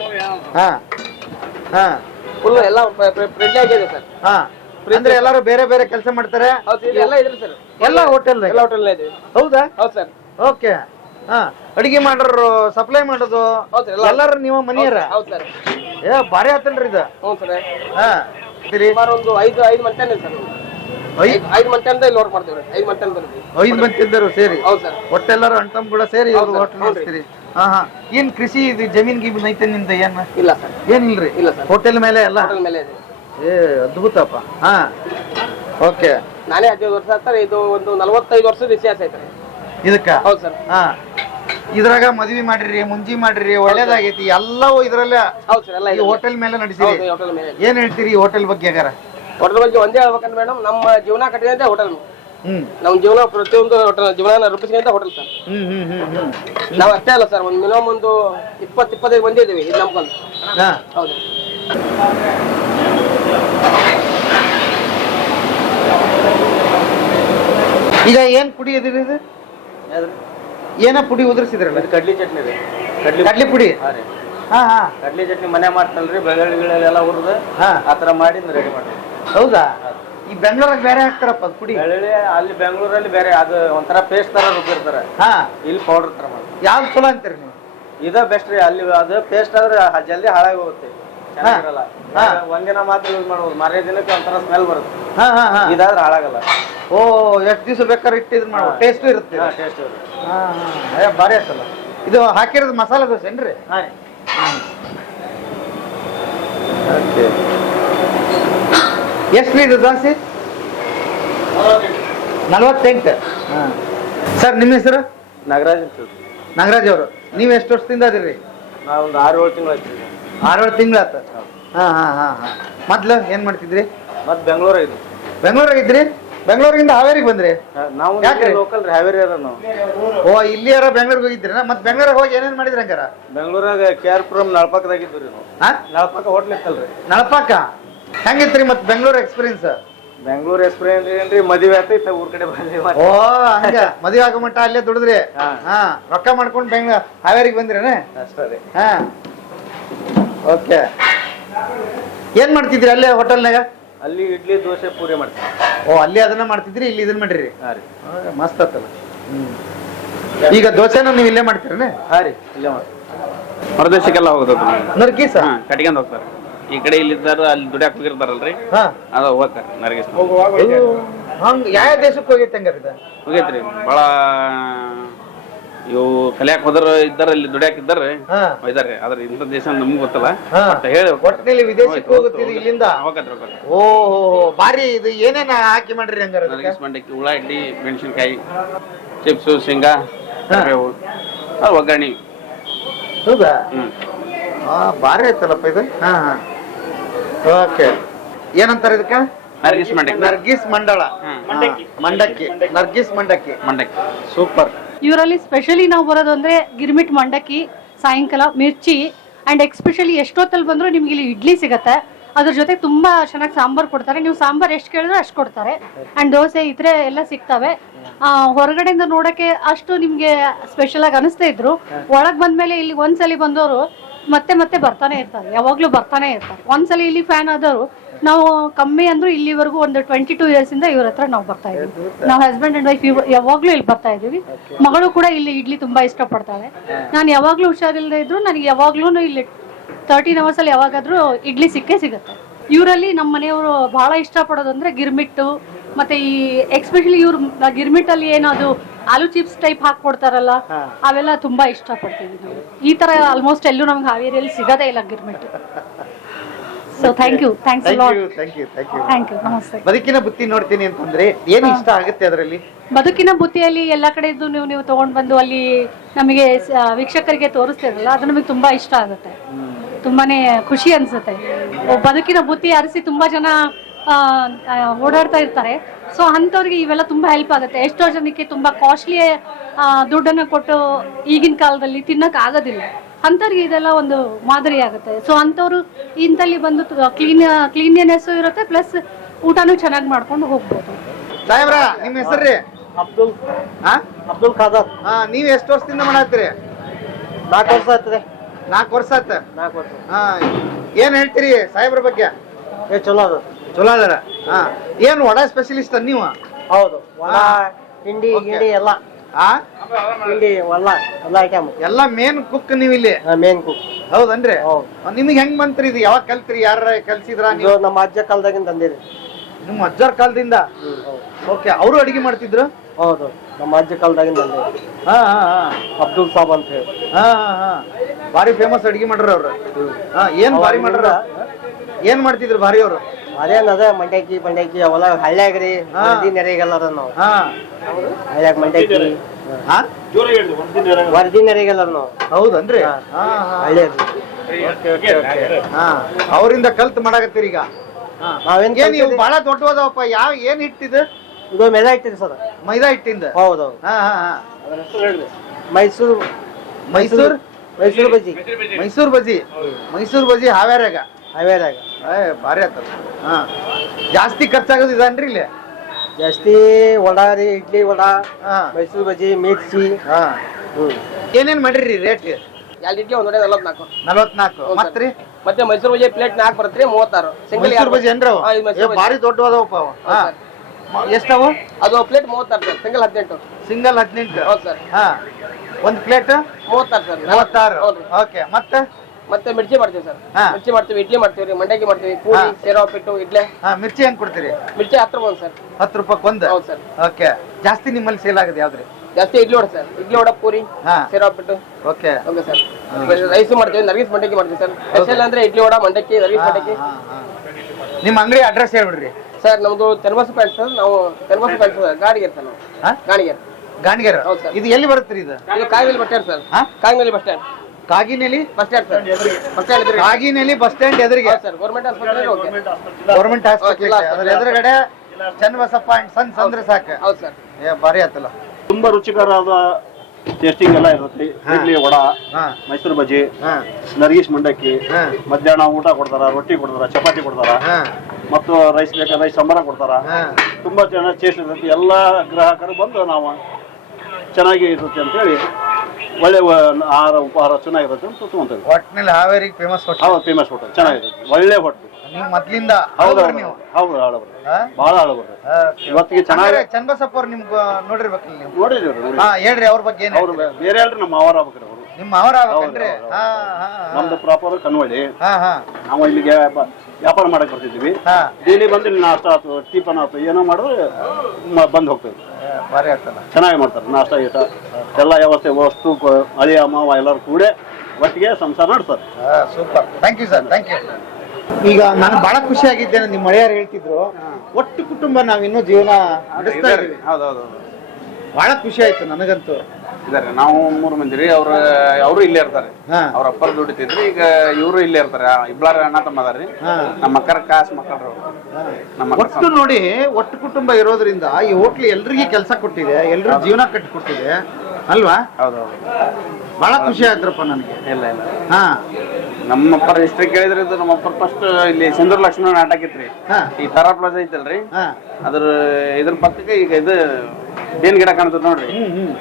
ಹಾ. ಹಾ. ಫುಲ್ ಎಲ್ಲ ಫ್ರೆಂಡ್ಲಿ ಆಗಿದೆ ಸರ್. ಹಾ. ಅಂದ್ರೆ ಎಲ್ಲಾರು ಬೇರೆ ಬೇರೆ ಕೆಲಸ ಮಾಡ್ತಾರೆ. ಹೌದು ಎಲ್ಲ ಇದ್ರಿ ಸರ್. ಎಲ್ಲ ಹೋಟೆಲ್ ಎಲ್ಲ ಹೋಟೆಲ್ ಇದೆ ಹೌದಾ? ಹೌದು ಸರ್. ಓಕೆ. ಹಾ ಅಡಿಗೆ ಮಾಡೋರು ಸಪ್ಲೈ ಮಾಡೋದು ಹೌದು ಎಲ್ಲಾರು ನೀವು ಮನೆಯರ ಹೌದು ಸರ್. ಏ ಭಾರಿ ಆತಲ್ರಿ ಇದು. ಹ್ಞೂ ಸರ್. ಹಾ ಸರಿ ಸುಮಾರು ಒಂದು ಐದು ಐದು ಮಂತೆ ಸರ್. ಐದ್ ಐದು ಮಂಟನ್ದ ಇಲ್ಲಿ ವರ್ಕ್ ಮಾಡ್ತೀವಿ ಐದು ಮಂಟನ್ ಬರ್ತೀವಿ ಐದ್ ಮಂದಿ ಇದ್ದರು ಸೇರಿ? ಹೌದು ಸರ್. ಒಟ್ಟೆಲ್ಲರೂ ಎಲ್ಲರೂ ಸೇರಿ ಹೌದು sir, ಹೋಟೆಲ್. ನಡೆಸ್ತೀರಿ. ಹಾ ಹಾ. ಏನ್ ಕೃಷಿ ಇದು ಜಮೀನ್ ಗಿಮೀನ್ ಐತೆ ನಿಮ್ದು ಏನ್? ಇಲ್ಲ ಸರ್. ಏನಿಲ್ರಿ ಇಲ್ಲ ಸರ್. ಹೋಟೆಲ್ ಮೇಲೆ ಎಲ್ಲ? ಹೋಟೆಲ್ ಮೇಲೆ ಇದೆ. ಏ ಅದ್ಭುತಪ್ಪ. ಹಾ. ಓಕೆ ನಾನೇ ಹದಿನೈದು ವರ್ಷ ಸರ್ ಇದು ಒಂದು ನಲವತ್ತೈದು ವರ್ಷದ ಇತಿಹಾಸ ಐತೆ ಇದಕ್ಕ? ಹೌದು ಸರ್. ಹಾ. ಇದ್ರಾಗ ಮದ್ವಿ ಮಾಡಿರಿ ಮುಂಜಿ ಮಾಡಿರಿ ಒಳ್ಳೇದಾಗೈತಿ. ಎಲ್ಲವೂ ಇದ್ರಲ್ಲೇ ಹೌದು ಸರ್ ಎಲ್ಲ ಈ ಹೋಟೆಲ್ ಮೇಲೆ ನಡೆಸಿರಿ. ಹೌದು ಹೋಟೆಲ್ ಮೇಲೆ ಏನ್ ಹೇಳ್ತೀರಿ ಈ ಹೋಟೆಲ್ ಬಗ್ಗೆ ಹೋಟೆಲ್ ಬಗ್ಗೆ ಒಂದೇ ಹೇಳ್ಬೇಕಂದ್ರೆ ಮೇಡಮ್ ನಮ್ಮ ಜೀವನ ಕಟ್ಟಿದಂತೆ ಹೋಟೆಲ್ ಹ್ಮ್. ನಮ್ಮ ಜೀವನ ಪ್ರತಿಯೊಂದು ಹೋಟೆಲ್ ಜೀವನ ರೂಪಿಸಿದಂತ ಹೋಟೆಲ್ ಸರ್ ಹ್ಮ್ ಹ್ಮ್ ಹ್ಮ್ ಹ್ಮ್. ನಾವು ಅಷ್ಟೇ ಅಲ್ಲ ಸರ್ ಒಂದು ಮಿನಿಮಮ್ ಒಂದು ಇಪ್ಪತ್ತು ಇಪ್ಪತ್ತೈದು ಮಂದಿ ಇದೀವಿ ಇದು ನಮ್ಗೊಂದು ಹಾ. ಹೌದು. ಈಗ ಏನ್ ಪುಡಿ ಅದಿರಿ ಇದು? ಏನ ಪುಡಿ ಉದುರಿಸಿದ್ರಲ್ಲ? ಕಡ್ಲಿ ಚಟ್ನಿ ರೀ. ಕಡ್ಲಿ ಕಡ್ಲಿ ಪುಡಿ? ಹಾ ಹಾ ಕಡ್ಲಿ ಚಟ್ನಿ ಮನೆ ಮಾಡ್ತಲ್ರಿ ಬೆಳ್ಳುಳ್ಳಿಗಳೆಲ್ಲ ಹುರಿದು ಹಾ. ಆ ಥರ ಮಾಡಿ ರೆಡಿ ಮಾಡ್ತೀವಿ. ಹೌದಾ? ಈ ಬೆಂಗಳೂರಾಗ ಬೇರೆ ಹಾಕ್ತಾರಪ್ಪ ಅದ್ ಪುಡಿ? ಬೆಳ್ಳುಳ್ಳಿ ಅಲ್ಲಿ ಬೆಂಗಳೂರಲ್ಲಿ ಬೇರೆ ಅದು ಒಂಥರ ಪೇಸ್ಟ್ ತರ ರುಬ್ಬಿರ್ತಾರೆ. ಹಾ. ಇಲ್ಲಿ ಪೌಡರ್ ತರ ಮಾಡ್ತಾರೆ. ಯಾವ್ದು ಚಲೋ ಅಂತೀರಿ ನೀವು? ಇದ ಬೆಸ್ಟ್ ರೀ ಅಲ್ಲಿ ಅದು ಪೇಸ್ಟ್ ಆದ್ರೆ ಜಲ್ದಿ ಹಾಳಾಗಿ ಹೋಗುತ್ತೆ. ಚೆನ್ನಾಗಿರಲ್ಲ. ಹಾ. ಒಂದಿನ ಮಾತ್ರ ಯೂಸ್ ಮಾಡ್ಬೋದು. ಮಾರನೇ ದಿನಕ್ಕೆ ಒಂಥರ ಸ್ಮೆಲ್ ಬರುತ್ತೆ. ಹಾ ಹಾ ಹಾ. ಇದಾದ್ರೆ ಹಾಳಾಗಲ್ಲ. ಓ ಎಷ್ಟು ದಿವಸ ಬೇಕಾದ್ರೆ ಇಟ್ಟಿದ್ ಮಾಡ್ಬೋದು. ಟೇಸ್ಟು ಇರುತ್ತೆ. ಹಾ ಇರುತ್ತೆ. ಹಾ ಹಾ. ಏ ಭಾರಿ ಆಯ್ತಲ್ಲ. ಇದು ಹಾಕಿರೋದು ಮಸಾಲೆ ದೋಸೆ ಏನ್ರಿ? ಹಾ ರೀ. ಎಷ್ಟು ಇದು ದೋಸೆ ನಲವತ್ತೆಂಟು. ಸರ್ ನಿಮ್ಮ ಹೆಸರು? ನಾಗರಾಜ್ ಅಂತ ನಾಗರಾಜ್ ಅವರು. ನೀವು ಎಷ್ಟು ವರ್ಷದಿಂದ ಅದಿರಿ ನಾವೊಂದು ಆರು ಏಳು ತಿಂಗಳು ಆಯ್ತು. ಆರೇಳು ತಿಂಗಳಾತ? ಹಾ ಹಾ ಹಾ ಹಾ. ಮೊದ್ಲು ಏನ್ ಮಾಡ್ತಿದ್ರಿ? ಮತ್ತೆ ಇದು ಬೆಂಗಳೂರಾಗ ಇದ್ರಿ ಬೆಂಗಳೂರಿಂದ ಹಾವೇರಿಗೆ ಬಂದ್ರಿ? ನಾವು ಯಾಕೆ ಲೋಕಲ್ ರೀ ಹಾವೇರಿ ಅದ ನಾವು. ಓ ಇಲ್ಲಿಯಾರ ಬೆಂಗಳೂರಿಗೆ ಹೋಗಿದ್ರಿ ಮತ್ ಬೆಂಗಳೂರಿಗೆ ಹೋಗಿ ಏನೇನ್ ಮಾಡಿದ್ರಿ ಹಂಗಾರ? ಬೆಂಗಳೂರಾಗ ಕೆ ಆರ್ ಪುರಂ ನಳ್ಪಕ್ಕದಾಗಿದ್ದು ರೀ ನಾವು. ಹಾ? ನಳಪಾಕ ಹೋಟ್ಲ್ ಇತ್ತಲ್ರಿ. ನಳಪಾಕ? ಹೆಂಗಿತ್ರಿ ಮತ್ ಬೆಂಗಳೂರು ಎಕ್ಸ್ಪೀರಿಯನ್ಸ್ ಬೆಂಗಳೂರು ಎಕ್ಸ್ಪೀರಿಯನ್ಸ್ ಏನ್ರಿ ಮದುವೆ ಆತೈತೆ ಊರ್ ಕಡೆ ಬಂದ್ರಿ ಓ ಹಂಗ. ಮದುವೆ ಆಗೋ ಮಟ್ಟ ಅಲ್ಲೇ ದುಡಿದ್ರಿ. ಹಾ. ಹಾ ರೊಕ್ಕ ಮಾಡ್ಕೊಂಡು ಬೆಂಗಳೂರು ಹಾವೇರಿಗೆ ಬಂದ್ರೇನೆ? ಅಷ್ಟೇ ರೀ. ಹಾ. ಓಕೆ. ಏನ್ ಮಾಡ್ತಿದ್ರಿ ಅಲ್ಲೇ ಹೋಟೆಲ್ನಾಗ? ಅಲ್ಲಿ ಇಡ್ಲಿ ದೋಸೆ ಪೂರಿ ಮಾಡ್ತೀವಿ. ಓ ಅಲ್ಲಿ ಅದನ್ನ ಮಾಡ್ತಿದ್ರಿ ಇಲ್ಲಿ ಇದನ್ನ ಮಾಡಿರಿ? ಹಾಂ ರೀ. ಮಸ್ತ್ ಆತಲ್ಲ. ಈಗ ದೋಸೆನ ನೀವು ಇಲ್ಲೇ ಮಾಡ್ತೀರನೆ? ಹಾಂ ರೀ ಇಲ್ಲೇ ಮಾಡ್ತೀವಿ. ಹೊರದೇಶಕ್ಕೆಲ್ಲ ಹೋಗೋದು. ನರ್ಗೀಸ್? ಹಾಂ ಕಟ್ಕೊಂಡ್ ಹೋಗ್ತಾರೆ. ಈ ಕಡೆ ಇಲ್ಲಿದ್ದಾರ ಅಲ್ಲಿ ದುಡ್ಯಾಕ್ ಹೋಗಿರ್ತಾರಲ್ರಿ? ಹಾ. ಅದ ಹೋಗ್ತಾರೆ ನರಗಿಸ್. ಹಂಗ ಯಾವ ದೇಶಕ್ಕೆ ಹೋಗೈತೆ ಹಂಗಾರ ಹೋಗೈತ್ರಿ ಭಾಳ ಇವು ಕಲಿಯಾಕ್ ಹೋದ್ರ ಇದ್ದಾರ ಇಲ್ಲಿ ದುಡಿಯಾಕ ಇದ್ದಾರ ಹಾ. ಇದಾರೆ ಆದ್ರೆ ಇಂಥ ದೇಶ ನಮ್ಗೆ ಗೊತ್ತಲ್ಲ. ಹಾ. ಬಟ್ ಹೇಳಿ ಒಟ್ಟಿನಲ್ಲಿ ವಿದೇಶಕ್ಕೆ ಹೋಗುತ್ತೀರಿ ಇಲ್ಲಿಂದ? ಓ ಹೋಗತ್ರಿ ಓಹೋ ಭಾರಿ ಇದು ಏನೇನ ಹಾಕಿ ಮಾಡ್ರಿ ಹಂಗಾರ ಅದಕ್ಕೆ? ನರಗಿಸ್ ಮಂಡಕ್ಕಿ ಉಳ್ಳಾಗಡ್ಡಿ ಮೆಣಸಿನ್ಕಾಯಿ ಚಿಪ್ಸು ಶೇಂಗಾ ಕರಿಬೇವು ಅದು ಒಗ್ಗರಣೆ. ಹೌದಾ? ಹ್ಮ್. ಹಾ ಭಾರಿ ಐತಲ್ಲಪ್ಪ ಇದು? ಹಾ ಹಾ. ಓಕೆ. ಏನಂತಾರೆ ಇದಕ್ಕೆ? ನರ್ಗಿಸ್ ಮಂಡಕ್ಕಿ. ನರ್ಗಿಸ್ ಮಂಡಳ. ಹಾ, ಮಂಡಕ್ಕಿ. ನರ್ಗಿಸ್ ಮಂಡಕ್ಕಿ. ಮಂಡಕ್ಕಿ. ಸೂಪರ್. ಇವರಲ್ಲಿ ಸ್ಪೆಷಲಿ ನಾವು ಬರೋದು ಅಂದರೆ ಗಿರ್ಮಿಟ್ ಮಂಡಕ್ಕಿ, ಸಾಯಂಕಾಲ, ಮಿರ್ಚಿ ಆ್ಯಂಡ್ ಎಕ್ಸ್ಪೆಷಲಿ ಎಷ್ಟೊತ್ತಲ್ಲಿ ಬಂದರೂ ನಿಮ್ಗೆ ಇಲ್ಲಿ ಇಡ್ಲಿ ಸಿಗುತ್ತೆ. ಅದ್ರ ಜೊತೆ ತುಂಬ ಚೆನ್ನಾಗಿ ಸಾಂಬಾರು ಕೊಡ್ತಾರೆ. ನೀವು ಸಾಂಬಾರು ಎಷ್ಟು ಕೇಳಿದ್ರೆ ಅಷ್ಟು ಕೊಡ್ತಾರೆ. ಆ್ಯಂಡ್ ದೋಸೆ ಇದ್ರೆ ಎಲ್ಲ ಸಿಗ್ತವೆ. ಹೊರಗಡೆಯಿಂದ ನೋಡೋಕ್ಕೆ ಅಷ್ಟು ನಿಮಗೆ ಸ್ಪೆಷಲಾಗಿ ಅನಿಸ್ತಾ ಇದ್ರು. ಒಳಗೆ ಬಂದಮೇಲೆ ಇಲ್ಲಿ ಒಂದ್ಸಲಿ ಬಂದವರು ಮತ್ತೆ ಮತ್ತೆ ಬರ್ತಾನೆ ಇರ್ತಾರೆ. ಯಾವಾಗಲೂ ಬರ್ತಾನೆ ಇರ್ತಾರೆ. ಒಂದ್ಸಲಿ ಇಲ್ಲಿ ಫ್ಯಾನ್ ಆದವರು ನಾವು ಕಮ್ಮಿ ಅಂದ್ರೂ ಇಲ್ಲಿವರೆಗೂ ಒಂದು ಟ್ವೆಂಟಿ ಟೂ ಇಯರ್ಸ್ ಇಂದ ಇವ್ರ ಹತ್ರ ನಾವು ಬರ್ತಾ ಇದೀವಿ. ನಾವು ಹಸ್ಬೆಂಡ್ ಅಂಡ್ ವೈಫ್ ಯಾವಾಗ್ಲೂ ಇಲ್ಲಿ ಬರ್ತಾ ಇದೀವಿ. ಮಗಳು ಕೂಡ ಇಲ್ಲಿ ಇಡ್ಲಿ ತುಂಬಾ ಇಷ್ಟಪಡ್ತಾಳೆ. ನಾನು ಯಾವಾಗ್ಲೂ ಹುಷಾರಿಲ್ಲದೆ ಇದ್ರು ನನಗೆ ಯಾವಾಗ್ಲೂ ಇಲ್ಲಿ ತರ್ಟೀನ್ ಅವರ್ಸ್ ಅಲ್ಲಿ ಯಾವಾಗಾದ್ರೂ ಇಡ್ಲಿ ಸಿಕ್ಕೇ ಸಿಗುತ್ತೆ. ಇವರಲ್ಲಿ ನಮ್ಮ ಮನೆಯವರು ಬಹಳ ಇಷ್ಟಪಡೋದು ಅಂದ್ರೆ ಗಿರ್ಮಿಟ್ಟು ಮತ್ತೆ ಈ ಎಕ್ಸ್ಪೆಷಲಿ ಇವ್ರು ಗಿರ್ಮಿಟ್ ಅಲ್ಲಿ ಏನದು ಆಲೂ ಚಿಪ್ಸ್ ಟೈಪ್ ಹಾಕೊಡ್ತಾರಲ್ಲ ಅವೆಲ್ಲ ತುಂಬಾ ಇಷ್ಟಪಡ್ತೀವಿ ನಾವು. ಈ ತರ ಆಲ್ಮೋಸ್ಟ್ ಎಲ್ಲೂ ನಮ್ಗೆ ಹಾವೇರಿಯಲ್ಲಿ ಸಿಗೋದೇ ಇಲ್ಲ girmit so thank you thanks thank you thank you thank you thank you ನಮಸ್ತೆ ಬದುಕಿನ ಬುತ್ತಿ ನೋಡ್ತೀನಿ ಅಂತಂದ್ರೆ ಏನು ಇಷ್ಟ ಆಗುತ್ತೆ ಅದರಲ್ಲಿ? ಬದುಕಿನ ಬುತ್ತಿಯಲ್ಲಿ ಎಲ್ಲಾ ಕಡೆದು ನೀವು ನೀವು ತಗೊಂಡ್ ಬಂದು ಅಲ್ಲಿ ನಮಗೆ ವೀಕ್ಷಕರಿಗೆ ತೋರಿಸ್ತಿರಲ್ಲ ಅದು ನಮಗೆ ತುಂಬಾ ಇಷ್ಟ ಆಗುತ್ತೆ. ತುಂಬಾನೇ ಖುಷಿ ಅನ್ಸುತ್ತೆ. ಬದುಕಿನ ಬುತ್ತಿ ಅರಿಸಿ ತುಂಬಾ ಜನ ಓಡಾಡ್ತಾ ಇರ್ತಾರೆ. ಸೊ ಅಂಥವ್ರಿಗೆ ಇವೆಲ್ಲ ತುಂಬಾ ಹೆಲ್ಪ್ ಆಗುತ್ತೆ. ಎಷ್ಟೋ ಜನಕ್ಕೆ ತುಂಬಾ ಕಾಸ್ಟ್ಲಿ ದುಡ್ಡನ್ನ ಕೊಟ್ಟು ಈಗಿನ ಕಾಲದಲ್ಲಿ ತಿನ್ನಕ್ ಆಗೋದಿಲ್ಲ ಅಂಥವ್ರಿಗೆ ಇದೆಲ್ಲ ಒಂದು ಮಾದರಿ ಆಗುತ್ತೆ. ಸೊ ಅಂಥವ್ರು ಇಂತಲ್ಲಿ ಬಂದು ಕ್ಲೀನ್ ಕ್ಲೀನ್ನೆಸ್ ಇರುತ್ತೆ ಪ್ಲಸ್ ಊಟನೂ ಚೆನ್ನಾಗಿ ಮಾಡ್ಕೊಂಡು ಹೋಗ್ಬೋದು. ಸಾಹೇಬ್ರ ನಿಮ್ಮ ಹೆಸರ್ರಿ? ಅಬ್ದುಲ್. ಹಾ ಅಬ್ದುಲ್ ಖಾದರ್. ಹಾ ನೀವು ಎಷ್ಟು ವರ್ಷದಿಂದ ಮಾಡತ್ತೀರಿ? ನಾಲ್ಕು ವರ್ಷ ಆಗ್ತದೆ ನಾಲ್ಕು ವರ್ಷ ಆತ ನಾಲ್ಕು ವರ್ಷ. ಹಾ ಏನು ಹೇಳ್ತೀರಿ ಸಾಹೇಬ್ರ ಬಗ್ಗೆ? ಏ ಚಲೋ ಅದ ಚಲೋ ಅದಾರ? ಹಾ ಏನು ವಡ ಸ್ಪೆಷಲಿಸ್ಟ್ ನೀವು? ಹೌದು ವಡ ಹಿಂಡಿ ಗಿಂಡಿ ಎಲ್ಲ. ಆ? ಹಿಂಡಿ ಎಲ್ಲ ಎಲ್ಲ ಐಟಮ್ ಎಲ್ಲ ಮೇನ್ ಕುಕ್ ನೀವು ಇಲ್ಲಿ? ಮೇನ್ ಕುಕ್ ಹೌದನ್ರಿ? ನಿಮಗೆ ಹೆಂಗ್ ಬಂತ್ರಿ ಇದು? ಯಾವಾಗ ಕಲ್ತ್ರಿ? ಯಾರ ಕಲ್ಸಿದ್ರ ನೀವು? ನಮ್ಮ ಅಜ್ಜ ಕಾಲದಾಗಿಂದ ತಂದಿರಿ ನಿಮ್ಮ ಅಜ್ಜರ ಕಾಲದಿಂದ? ಓಕೆ ಅವರು ಅಡಿಗೆ ಮಾಡ್ತಿದ್ರು? ಹೌದು. ನಮ್ಮ ಅಜ್ಜ ಕಾಲದಾಗಿಂದ ತಂದಿರಿ ಹಾ ಹಾ ಹಾ. ಅಬ್ದುಲ್ ಸಾಬ್ ಅಂತ ಹೇಳಿ. ಹಾ ಹಾ ಹಾ. ಭಾರಿ ಫೇಮಸ್ ಅಡಿಗೆ ಮಾಡ್ರ ಅವ್ರು. ಹಾ ಏನ್ ಭಾರಿ ಮಾಡ್ರ ಏನ್ ಮಾಡ್ತಿದ್ರು ಭಾರಿ ಅವರು? ಅದೇನದ ಅದ ಮಂಡ್ಯಕ್ಕಿ ಮಂಡ್ಯಾಕಿ ಅವೆಲ್ಲ ಹಳ್ಳ್ಯಾಗ್ರಿ ನೆರೆಗೆಲ್ಲ ನೆರೆಗೆಲ್ಲರ ನಾವು. ಹಾ. ಹಳ್ಳ್ಯಾಗ ಮಂಡ್ಯಾಕಿ ಹಾ? ವರದಿ ನೆರೆಗೆಲ್ಲ ನಾವು. ಹೌದನ್ರಿ? ಹಾ. ಹಾ ಹಳ್ಳಿ ಹಾ. ಅವರಿಂದ ಕಲ್ತ್ ಮಾಡಾಕತ್ತೀರಿ ಈಗ? ಹಾ. ನಾವೇನ್ ಏನ್ ಇವು ಕಲ್ತಿದ್ವಿ? ಬಹಳ ದೊಡ್ಡವದವಪ್ಪ ಯಾವ ಏನ್ ಹಿಟ್ಟಿದು? ಇದು ಮೈದಾ ಇಟ್ಟಿರಿ ಸರ್. ಮೈದಾ ಹಿಟ್ಟಿಂದ? ಹೌದು ಹಾ ಹಾ ಹಾ. ಮೈಸೂರು ಮೈಸೂರ್ ಮೈಸೂರು ಬಜ್ಜಿ. ಮೈಸೂರು ಬಜಿ ಮೈಸೂರು ಬಜಿ ಹಾವೇರ್ಯಾಗ ಹೈವೇದಾಗ. ಏ ಭಾರಿ ಆತದ. ಹಾ. ಜಾಸ್ತಿ ಖರ್ಚಾಗೋದು ಇದನ್ರಿ ಇಲ್ಲಿ? ಜಾಸ್ತಿ ವಡ ರೀ ಇಡ್ಲಿ ವಡಾ ಹಾ. ಮೈಸೂರು ಬಜ್ಜಿ ಮಿರ್ಚಿ. ಹಾ. ಹ್ಮ್. ಏನೇನ್ ಮಾಡಿರಿ ರೇಟ್? ಎರಡು ಇಡ್ಲಿ ಒಂದೊಡೆ ವಡೆ ನಲವತ್ನಾಲ್ಕು. ನಲವತ್ನಾಲ್ಕು. ಮತ್ರಿ ಮತ್ತೆ ಮೈಸೂರು ಬಜ್ಜಿ ಪ್ಲೇಟ್ ನಾಲ್ಕು ಬರುತ್ತೆ ಮೂವತ್ತಾರು. ಸಿಂಗಲ್ ಮೈಸೂರ್ ಬಜಿ ಏನ್ರಿ ಅವು? ಹಾ, ಏ ಬಜಿ. ಭಾರಿ ದೊಡ್ಡವಾದ ಅವು. ಹಾ. ಮ- ಎಷ್ಟವು? ಅದು ಪ್ಲೇಟ್ ಮೂವತ್ತಾರು ಸರ್ ಸಿಂಗಲ್ ಹದಿನೆಂಟು. ಸಿಂಗಲ್ ಹದಿನೆಂಟು. ಹೌದು ಸರ್. ಹಾ. ಒಂದ್ ಪ್ಲೇಟ್? ಮೂವತ್ತಾರು ಸರ್. ಮೂವತ್ತಾರು. ಹೌದು ಓಕೆ ಮತ್ತೆ? ಮತ್ತೆ ಮಿರ್ಚಿ ಮಾಡ್ತೀವಿ ಸರ್. ಹಾ. ಮಿರ್ಚಿ ಮಾಡ್ತೀವಿ ಇಡ್ಲಿ ಮಾಡ್ತೀವಿ ರೀ ಮಂಡಕ್ಕಿ ಮಾಡ್ತೀವಿ ಪೂರಿ ಹಾ. ಸೇರೋ ಪಿಟ್ಟು ಇಡ್ಲಿ. ಹಾ ಮಿರ್ಚಿ ಹೆಂಗ್ ಕೊಡ್ತೀರಿ? ಮಿರ್ಚಿ ಹತ್ತು ರೂಪಾಯಿ ಸರ್. ಹತ್ತು ರೂಪಾಯಿ ಒಂದು ಹೌದು ಸರ್. ಓಕೆ. ಜಾಸ್ತಿ ನಿಮ್ಮಲ್ಲಿ ಸೇಲ್ ಆಗಿದೆ ಯಾವ್ದ್ರಿ? ಜಾಸ್ತಿ ಇಡ್ಲಿ ವಡ ಸರ್. ಇಡ್ಲಿ ವಡ ಪೂರಿ ಹಾ. ಸೇರೋ ಪಿಟ್ಟು ಓಕೆ. Okay sir. ರೈಸ್ ಮಾಡ್ತೀವಿ ನರ್ಗಿಸ್ ಮಂಡಕ್ಕಿ ಮಾಡ್ತೀವಿ ಸರ್. ಸ್ಪೆಷಲ್ ಅಂದ್ರೆ ಇಡ್ಲಿ ವಡ ಮಂಡಕ್ಕಿ ನರ್ಗಿಸ್ ಮಂಡಕ್ಕಿ. ನಿಮ್ಮ ಅಂಗಡಿ ಅಡ್ರೆಸ್ ಹೇಳ್ಬಿಡ್ರಿ. ಸರ್ ನಮ್ದು ತೆನ್ಬಸ್ ಪ್ಯಾಂಟ್ ಸರ್. ನಾವು ತೆನ್ಬಸ್ ಪ್ಯಾಂಟ್ ಸರ್. ಗಾಡಿಗೆ ಸರ್ ನಾವು. ಹಾ? ಗಾಡಿಗೆ ಗಾಣಿಗೆರ ಹೌದು ಸರ್. ಇದು ಎಲ್ಲಿ ಬರುತ್ತೀರಿ ಇದು? ಇದು ಕಾಯಿನಲ್ಲಿ ಬಸ್ ಸ್ಟ್ಯಾಂಡ್ ಸರ್. ಹಾ? ಕಾಯಿನಲ್ಲಿ bus stand. Kaginele bus stand bus Kaginele bus stand ಎದುರಿಗೆ. ಹೌದು sir government hospital okay government ಆಸ್ಪತ್ರೆ ಅದ್ರ ಎದುರುಗಡೆ ಚನ್ನಬಸಪ್ಪ ಅಂಡ್ ಸನ್ಸ್ ಅಂದ್ರೆ ಸಾಕು. ಹೌದು ಸರ್ ಏ ಭಾರಿ ಆತಲ್ಲ. ತುಂಬಾ ರುಚಿಕರವಾದ ಟೇಸ್ಟಿಂಗ್ ಎಲ್ಲ ಇರುತ್ತೆ. ಇಡ್ಲಿ ವಡ ಮೈಸೂರು ಬಜ್ಜಿ ನರ್ಗೀಸ್ ಮಂಡಕ್ಕಿ ಮಧ್ಯಾಹ್ನ ಊಟ ಕೊಡ್ತಾರ ರೊಟ್ಟಿ ಕೊಡ್ತಾರ ಚಪಾತಿ ಕೊಡ್ತಾರ ಹಾ. ಮತ್ತು ರೈಸ್ ಬೇಕಾದ ರೈಸ್ ಸಂಬಾರ ಕೊಡ್ತಾರ. ಹಾ. ತುಂಬಾ ಚೆನ್ನಾಗಿ ಟೇಸ್ಟ್ ಇರುತ್ತೆ. ಎಲ್ಲಾ ಗ್ರಾಹಕರು ಬಂದು ನಾವು ಚೆನ್ನಾಗಿ ಇರುತ್ತೆ ಅಂತೇಳಿ ಒಳ್ಳೆ ಆಹಾರ ಉಪಹಾರ ಚೆನ್ನಾಗಿರುತ್ತೆ ಅಂತ ತಗೊಂತೀವಿ ಒಟ್ನಲ್ಲಿ ಹಾವೇರಿ ಫೇಮಸ್ ಹೋಟೆಲ್ ಹೌದು ಫೇಮಸ್ ಹೋಟೆಲ್ ಚೆನ್ನಾಗಿರುತ್ತೆ ಒಳ್ಳೆ ಹೋಟೆಲ್. ನೀವು ಮೊದ್ಲಿಂದ ಹೌದು ಹೌದ್ರಿ ನೀವು? ಹೌದು ಹಳಬರು ಹಾ? ಬಹಳ ಹಾಳು ಹಾ, ಇವತ್ತಿಗೆ ಚೆನ್ನಾಗಿ ಚನ್ನಬಸಪ್ಪ ಅವ್ರು ನಿಮ್ಗೆ ನೋಡಿರ್ಬೇಕಲ್ಲ ನೀವು? ನೋಡಿದ್ರಿ ಹಾ ಹೇಳ್ರಿ ಅವ್ರ ಬಗ್ಗೆ ಏನ್ ಅವ್ರು ಬೇರೆ ಅಲ್ರಿ ನಮ್ಮ ಅವರ ಆಗ್ಬೇಕ್ರಿ ಅವರು. ನಿಮ್ಮ ಅವರ ನಮ್ದು ಪ್ರಾಪರ್ ಕನ್ವಳ್ಳಿ ಹಾ ಹಾ. ನಾವು ಇಲ್ಲಿಗೆ ಬ- ವ್ಯಾಪಾರ ಮಾಡಕ್ ಬರ್ತಿದ್ವಿ. ಹಾ. ಡೈಲಿ ಬಂದು ಇಲ್ಲಿ ನಾಷ್ಟ ಆಯ್ತು ಟಿಫನ್ ಆತು ಏನೋ ಮಾಡಿದ್ರೆ ಮ- ಬಂದ್ ಹೋಗ್ತೇವೆ. ಭಾರಿ ಚೆನ್ನಾಗಿ ಮಾಡ್ತಾರೆ ನಾಷ್ಟ ಗೀಟ ಎಲ್ಲ ವ್ಯವಸ್ಥೆ ವಸ್ತು ಕ- ಅಳಿಯ ಮಾವ ಎಲ್ಲರೂ ಕೂಡ ಒಟ್ಟಿಗೆ ಸಂಸಾರ ನಡೆಸ್ತಾರೆ super. Thank you sir thank you ಈಗ ನಾನು ಬಹಳ ಖುಷಿ ಆಗಿದ್ದೇನೆ ನಿಮ್ಮ ಮಳೆಯಾರು ಹೇಳ್ತಿದ್ರು. ಒಟ್ಟು ಕುಟುಂಬ ನಾವಿನ್ನೂ ಇನ್ನೂ ಜೀವನ ನಡೆಸ್ತಾ ಇದ್ದೀವಿ. ಹೌದೌದು ಬಹಳ ಖುಷಿ ಆಯ್ತು ನನಗಂತೂ. ಇದಾರೆ. ನಾವು ಮೂರು ಮಂದಿ ರೀ ಅವ್ರ ಅವರು ಇಲ್ಲೇ ಇರ್ತಾರೆ. ಹಾ. ಅವ್ರ ಅಪ್ಪರ ದುಡಿತಿದ್ರಿ ಈಗ ಇವರು ಇಲ್ಲೇ ಇರ್ತಾರೆ. ಇಬ್ಬರ ಅಣ್ಣ ತಮ್ಮ ಅದಾರ್ರಿ. ನಮ್ಮ ಅಕ್ಕರ ಕಾಸ್ ಮಕ್ಕಳ್ರಿ ಅವ್ರು. ನಮ್ಮ ಒಟ್ಟು ನೋಡಿ ಒಟ್ಟು ಕುಟುಂಬ ಇರೋದ್ರಿಂದ ಈ ಹೋಟ್ಲ್ ಎಲ್ರಿಗೂ ಕೆಲಸ ಕೊಟ್ಟಿದೆ. ಎಲ್ರಿಗೂ ಜೀವನ ಕಟ್ಟಿಕೊಟ್ಟಿದೆ ಅಲ್ವಾ? ಹೌದೌದು ಬಹಳ ಖುಷಿ ಆಯ್ತ್ರಪ್ಪ ನನಗೆ. ಇಲ್ಲ ಇಲ್ಲ. ಹಾ. ನಮ್ಮ ಅಪ್ಪರ ಹಿಸ್ಟ್ರಿ ಕೇಳಿದ್ರೆ ಇದು ನಮ್ಮ ಅಪ್ಪರ ಫಸ್ಟ್ ಇಲ್ಲಿ ಸಿಂಧೂರ್ ಲಕ್ಷ್ಮಣ ನಾಟಕ ಇತ್ರಿ ಹಾ. ಈ ತಾರಾ ಪ್ಲಾಜಾ ಐತಲ್ರಿ. ಹಾ. ಅದ್ರ ಇದ್ರ ಪಕ್ಕಕ್ಕೆ ಈಗ ಇದು ಏನ್ ಗಿಡ ಕಾಣ್ತದ ನೋಡ್ರಿ.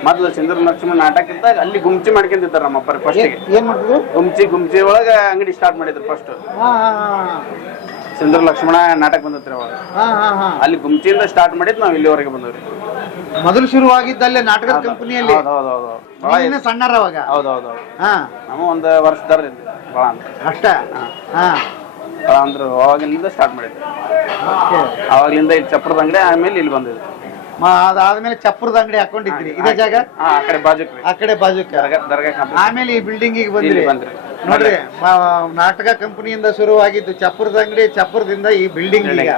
ಮೊದ್ಲು ಸಿಂಧೂರ್ ಲಕ್ಷ್ಮಣ ನಾಟಕ ಇದ್ದಾಗ ಅಲ್ಲಿ ಗುಮ್ಚಿ ಮಾಡ್ಕೊಂಡಿರ್ತಾರ ನಮ್ಮ ಅಪ್ಪರ ಫಸ್ಟ್ ಏನ್ ಮಾಡ್ತಿದ್ರು ಗುಮ್ಚಿ ಗುಮ್ಚಿ ಒಳಗ ಅಂಗಡಿ ಸ್ಟಾರ್ಟ್ ಮಾಡಿದ್ರು ಫಸ್ಟ್ ಚಂದ್ರ ಲಕ್ಷ್ಮಣ ನಾಟಕ ಬಂದತ್ರಿ ಅವಾಗ. ಅಲ್ಲಿ ಗುಮ್ಚಿಯಿಂದ ಸ್ಟಾರ್ಟ್ ಮಾಡಿದ್ ನಾವ್ ಇಲ್ಲಿವರೆಗೆ ಬಂದವ್ರಿ. ಮೊದಲು ಶುರುವಾಗಿದ್ದಲ್ಲೇ ನಾಟಕದ ಕಂಪನಿಯಲ್ಲಿ. ಸಣ್ಣರ ಅವಾಗ. ಹೌದೌದು ಹಾ. ನಾವು ಒಂದ್ ವರ್ಷದಾರ ಬಹಳ ಅಷ್ಟ? ಅಂದ್ರೆ ಅವಾಗಿಂದ ಸ್ಟಾರ್ಟ್ ಮಾಡಿದ್ರು. ಅವಾಗ್ಲಿಂದ ಇಲ್ಲಿ ಚಪ್ರದ ಅಂಗಡಿ ಆಮೇಲೆ ಇಲ್ಲಿ ಬಂದಿದ್ವಿ ಮ- ಅದಾದ್ಮೇಲೆ ಚಪ್ಪರದ ಅಂಗಡಿ ಹಾಕೊಂಡಿದ್ರಿ. ಇದೇ ಜಾಗ? ಆ ಕಡೆ ಬಾಜುಕ್ ಆ ಕಡೆ ಬಾಜುಕ. ದರ್ಗಾ ದರ್ಗಾ ಕಂಪ್ನಿ ಆಮೇಲೆ ಈ ಬಿಲ್ಡಿಂಗ್ ಬಂದ್ರಿ. ಇಲ್ಲಿ ಬಂದ್ರಿ. ನೋಡ್ರಿ ಮ- ನಾಟಕ ಕಂಪನಿಯಿಂದ ಶುರುವಾಗಿದ್ದು ಚಪ್ಪರದ ಅಂಗಡಿ ಚಪ್ಪರದಿಂದ ಈ ಬಿಲ್ಡಿಂಗ್ Building.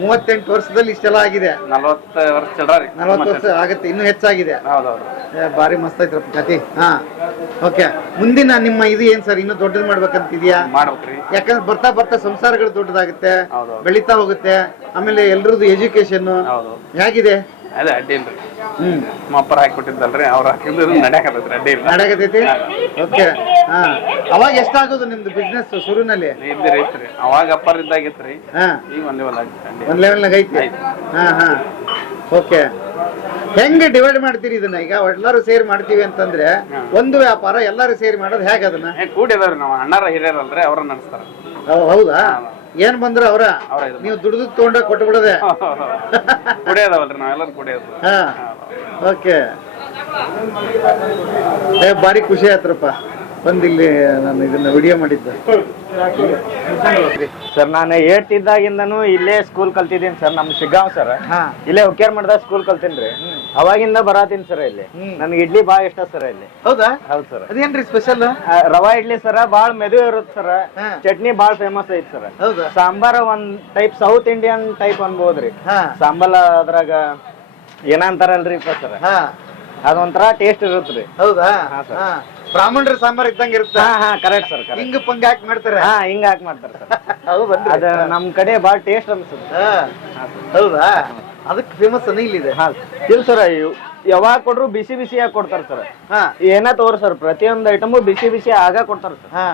ಮೂವತ್ತೆಂಟು ವರ್ಷದಲ್ಲಿ ಇಷ್ಟೆಲ್ಲ ಆಗಿದೆ. ನಲ್ವತ್ತು ವರ್ಷ ಚಿಲ್ಡ್ರಿ ನಲವತ್ತು ವರ್ಷ ಆಗುತ್ತೆ ಇನ್ನೂ ಹೆಚ್ಚಾಗಿದೆ. ಹೌದೌದು. ಏ, ಭಾರಿ ಮಸ್ತ್ ಐತ್ರಪ್ಪ ಕತಿ ಹಾ ಓಕೆ. ಮುಂದಿನ ನಿಮ್ಮ ಇದು ಏನ್ ಸರ್ ಇನ್ನೂ ದೊಡ್ಡದು ಮಾಡ್ಬೇಕಂತಿದ್ಯಾ? ಮಾಡ್ಬೇಕ್ರಿ ಯಾಕಂದ್ರೆ ಬರ್ತಾ ಬರ್ತಾ ಸಂಸಾರಗಳು ದೊಡ್ಡದಾಗುತ್ತೆ ಬೆಳಿತಾ ಬೆಳೀತಾ ಹೋಗುತ್ತೆ ಆಮೇಲೆ ಎಲ್ರದ್ದು ಎಜುಕೇಶನ್ ಹೌದು. ಹೇಗಿದೆ? ಅದೇ ಅಡ್ಡಿ ಇಲ್ರಿ ನಮ್ಮ ಅಪ್ಪರ ಹಾಕಿಬಿಟ್ಟಿದ್ದಲ್ರಿ ಅವ್ರು ಹಾಕಿದ್ರು ನಡೆಯಕತ್ತೈತ್ರಿ ಅಡ್ಡಿ ಇಲ್ಲ ನಡೆಯಕತೈತಿ ಓಕೆ. ಹಾ. ಅವಾಗ ಎಷ್ಟಾಗೋದು ನಿಮ್ದು ಬಿಸ್ನೆಸ್ ಶುರುನಲ್ಲಿ ಇದ್ದೀರಿ ಐತ್ರಿ ಅವಾಗ ಅಪ್ಪರ್ ಇದ್ದಾಗಿತ್ರಿ ಹಾ. ಈಗ ಒಂದ್ ಲೆವೆಲ್ ಆಗಿತ್ತು ಅಡ್ಡಿ ಒಂದ್ ಲೆವೆಲ್ನಾಗ ಐತಿ? ಐತಿ. ಹಾ ಹಾ. ಓಕೆ. ಹೆಂಗ್ ಡಿವೈಡ್ ಮಾಡ್ತೀರಿ ಇದನ್ನ? ಈಗ ಎಲ್ಲರೂ ಸೇರಿ ಮಾಡ್ತೀವಿ ಅಂತಂದ್ರೆ ಒಂದು ವ್ಯಾಪಾರ ಎಲ್ಲರೂ ಸೇರಿ ಮಾಡೋದು ಹೇಗೆ ಅದನ್ನ? ಏ ನಾವು ಅಣ್ಣಾರ ಹಿರಿಯರಲ್ರಿ ಅವ್ರ ನಡೆಸ್ತಾರ. ಹೌ- ಹೌದಾ? ಏನ್ ಬಂದ್ರ ಅವ್ರ? ನೀವು ದುಡ್ದು ತಗೊಂಡ ಕೊಟ್ಟು ಬಿಡದೆ (laughs) ಕುಡಿಯೋದವಲ್ರಿ ನಾವೆಲ್ಲರೂ ಕುಡಿಯೋದು. ಹಾ. ಓಕೆ. ಏ ಭಾರಿ ಖುಷಿ ಆಯ್ತ್ರಪ್ಪ. ಬಂದಿಲ್ಲಿ ನಾನು ಇದನ್ನ ವಿಡಿಯೋ ಮಾಡಿದ್ದೆ. ಸರ್ ನಾನು ಏಟ್ ಇದ್ದಾಗಿಂದನು ಇಲ್ಲೇ ಸ್ಕೂಲ್ ಕಲ್ತಿದ್ದೀನಿ ಸರ್ ನಮ್ ಶಿಗ್ಗಾಂವ್ ಸರ್. ಇಲ್ಲೇ ಹುಕ್ಕೇರ್ ಮಾಡ್ದಾಗ ಸ್ಕೂಲ್ ಕಲ್ತೀನಿ ಅವಾಗಿಂದ ಬರಾತೀನಿ ಸರ್ ಇಲ್ಲಿ. ನನ್ಗೆ ಇಡ್ಲಿ ಬಾಳ ಇಷ್ಟ ಸರ್ ಇಲ್ಲಿ. ಹೌದಾ? ಹೌದು ಸರ್. ಅದೇನ್ರಿ ಸ್ಪೆಷಲ್ ರವಾ ಇಡ್ಲಿ ಸರ ಬಾಳ ಮೆದು ಇರುತ್ತೆ ಸರ್. ಚಟ್ನಿ ಬಾಳ ಫೇಮಸ್ ಐತಿ ಸರ್. ಹೌದಾ? ಸಾಂಬಾರ ಒಂದ್ ಟೈಪ್ ಸೌತ್ ಇಂಡಿಯನ್ ಟೈಪ್ ಅನ್ಬೋದ್ರಿ ಹಾ. ಸಾಂಬಾರ ಅದ್ರಾಗ ಏನಂತಾರಲ್ರಿ ಸರ್. ಹಾ. ಅದೊಂಥರ ಟೇಸ್ಟ್ ಇರುತ್ತ್ರಿ ಹೌದಾ? ಹಾ, ಸರ್. ಹಾ. ಬ್ರಾಹ್ಮಣರ ಸಾಂಬಾರ್ ಇದ್ದಂಗೆ ಇರುತ್ತೆ. ಹಾ ಹಾ ಕರೆಕ್ಟ್ ಸರ್ ಕರೆಕ್ಟ್ ಹಿಂಗ ಪಂಗ ಹಾಕಿ ಮಾಡ್ತಾರೆ. ಹಾ ಹಿಂಗ ಹಾಕಿ ಮಾಡ್ತಾರೆ ಸರ್ ಹೌದನ್ರಿ ಅದ ನಮ್ ಕಡೆ ಭಾಳ ಟೇಸ್ಟ್ ಅನ್ಸುತ್ತೆ. ಹಾ. ಹೌದಾ? ಅದಕ್ಕೆ ಫೇಮಸ್ ಅನ್ನ ಇಲ್ಲಿದೆ. ಹಾ ಇಲ್ಲ ಸರ್ ಯಾವಾಗ ಕೊಡ್ರು ಬಿಸಿ ಬಿಸಿ ಬಿಸಿಯಾಗಿ ಕೊಡ್ತಾರೆ ಸರ್ ಹಾ. ಏನ ತಗೋರಿ ಸರ್ ಪ್ರತಿಯೊಂದು ಐಟಮು ಬಿಸಿ ಬಿಸಿ ಆಗ ಕೊಡ್ತಾರೆ ಸರ್ ಹಾ.